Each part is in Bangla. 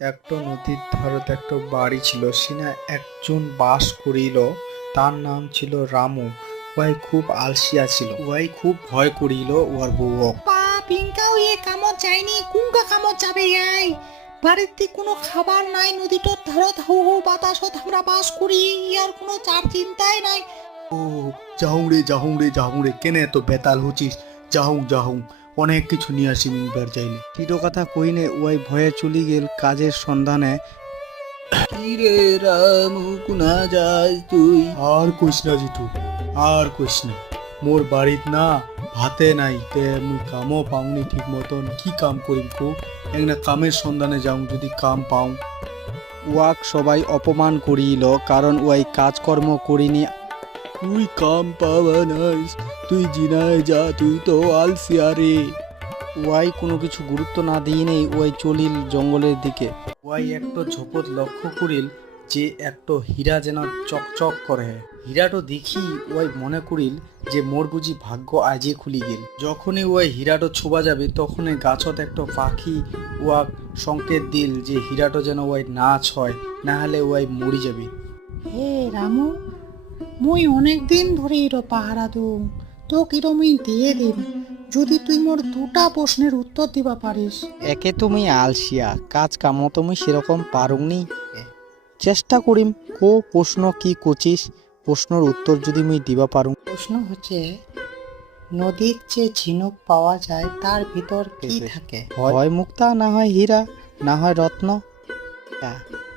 একটা নদীর ধারত একটা বাড়ি ছিল, সিনা একজন বাস করিল। তার নাম ছিল রামু। ওয়াই খুব আলসিয়া ছিল, ওয়াই খুব ভয় করিল ওর বউক। পা পিঙ্কাও কামত যায়নি, কুঙ্কা কামত যাবে বাড়িতে কোনো খাবার নাই, নদীটার ধারত হু হু বাতাসত আমরা বাস করি, ইয়ার কোনো চার চিন্তাই নাই। ও যাহুং রে কেনে এত বেতাল হচ্ছিস? যাহুং অনেক কিছু নিয়ে আসি মিনবার চাইলে। চিটো কথা কইনে ওয়াই ভয়ে চলি গেল কাজের সন্ধানে। কিরে রামু, কুনা যাস তুই? আর কইস না জিটু, আর কইস না। মোর বাড়িত না ভাতে নাই, তে মুই কামও পাউনি ঠিক মতন। কি কাম করিম কো? একটা কামের সন্ধানে যাও, যদি কাম পাও। ওয়াক সবাই অপমান করিল, কারণ ওয়াই কাজকর্ম করিনি। তুই কাম পাবা নাইস, তুই জিনায় যা, তুই তো আলসিয়া রে। ওয়াই কোনো কিছু গুরুত্ব না দিয়ে নেই, ওয়াই চলিল জঙ্গলের দিকে। ওয়াই একটা ঝোপত লক্ষ্য করিল যে একটা হীরা যেন চকচক করে। হীরাটো দেখি ওয়াই মনে করিল যে মোর বুঝি ভাগ্য আজই খুলি গেল। যখনই ওয়াই হীরাটো ছোবা যাবে, তখনই গাছত একটা পাখি ওয়াক সংকেত দিল যে হীরাটো যেন ওয়াই না ছয়, না হলে ওয়াই মরি যাবে। হে রামু, মুই অনেক দিন ধরে ইরো পাহারা দুং, তো কিরো মুই দিয়ে দিন, যদি তুই মোর দুটা প্রশ্নের উত্তর দিবা পারিস। একে তুমি আলসিয়া, কাজ কামও তুমি সেরকম পারুংনি। চেষ্টা করিম কো প্রশ্ন কি কচিস, প্রশ্নের উত্তর যদি মুই দিবা পারুং। প্রশ্ন হচ্ছে, নদীর যে ঝিনুক পাওয়া যায় তার ভিতর কি থাকে? হয় মুক্তা, না হয় হীরা, না হয় রত্ন।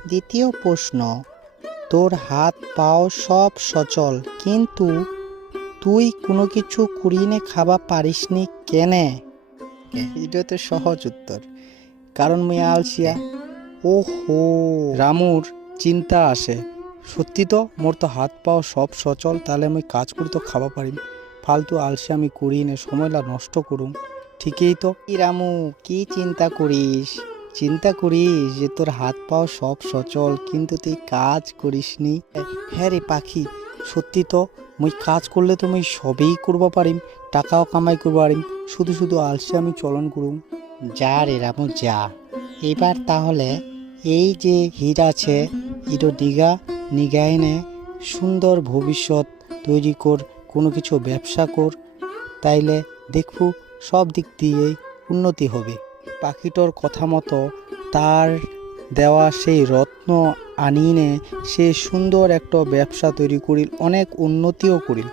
দ্বিতীয় প্রশ্ন, তোর হাত পাও সব সচল, কিন্তু তুই কোনো কিছু কুড়িনে খাবা পারিসনি কেনে? এটা তো সহজ উত্তর, কারণ মুই আলসিয়া। ওহো, রামুর চিন্তা আসে, সত্যি তো মোর তো হাত পাও সব সচল, তাহলে আমি কাজ করি তো খাবা পারিম। ফালতু আলসি আমি করি নে, সময়টা নষ্ট করুম। ঠিকই তো। কি রামু, কি চিন্তা করিস? চিন্তা করিস যে তোর হাত পাও সব সচল, কিন্তু তুই কাজ করিসনি। হ্যাঁ রে পাখি, সত্যি তো মুই কাজ করলে তো মুই সবই করবা পারিম, টাকাও কামাই করবা পারিম, শুধু শুধু আলসি আমি চলন করুম। যা রে রামু যা, এবার তাহলে এই যে হীরা আছে, ইটো নিগাইনে সুন্দর ভবিষ্যৎ তৈরি কর, কোনো কিছু ব্যবসা কর, তাইলে দেখবো সব দিক দিয়েই উন্নতি হবে। পাখিটার কথা মতো তার দেওয়া সেই রত্ন আনিনে সে সুন্দর একটা ব্যবসা তৈরি করিল, অনেক উন্নতিও করিল।